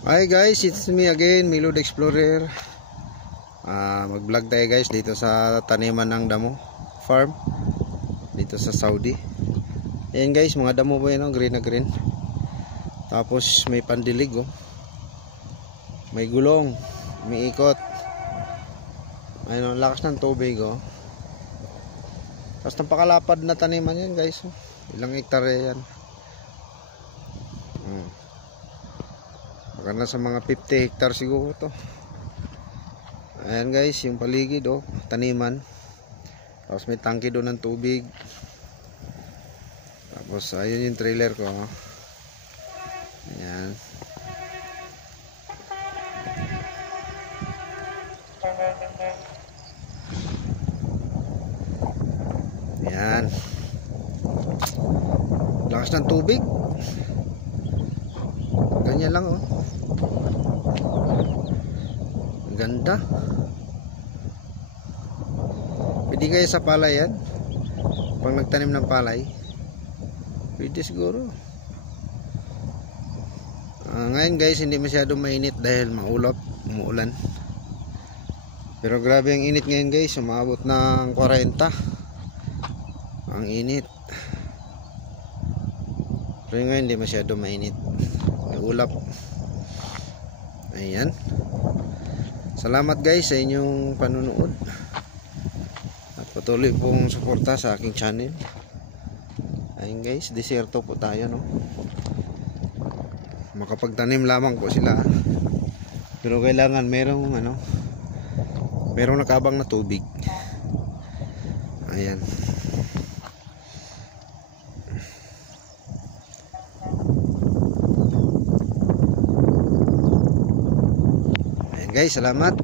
Hi guys, it's me again, Milo the Explorer. Mag-vlog tayo guys dito sa taniman ng damo farm dito sa Saudi. Ayan guys, mga damo po yan, green na green. Tapos may pandilig oh. May gulong, may ikot. Ayun, lakas ng tubig oh. Tapos napakalapad na taniman yan guys oh. Ilang hektarya yan. Baka na sa mga 50 hectare siguro to. Ayan guys, yung paligid oh, taniman. Tapos may tangke doon ng tubig. Tapos ayun yung trailer ko oh. Ayan. Ayan. Lakas ng tubig. Ganyan lang oh. Ganda. Pwede kayo sa palay yan. Pag nagtanim ng palay, pwede siguro. Ngayon guys, hindi masyado mainit dahil maulap, umuulan. Pero grabe ang init ngayon guys, umabot ng 40. Ang init. Pero ngayon hindi masyado mainit. May ulap. Ayan. Salamat guys sa inyong panunood. At patuloy pong suporta sa aking channel. Ayun guys, desierto po tayo no. Makapagtanim lamang po sila. Pero kailangan merong merong nakabang na tubig. Ayan. Guys, salamat.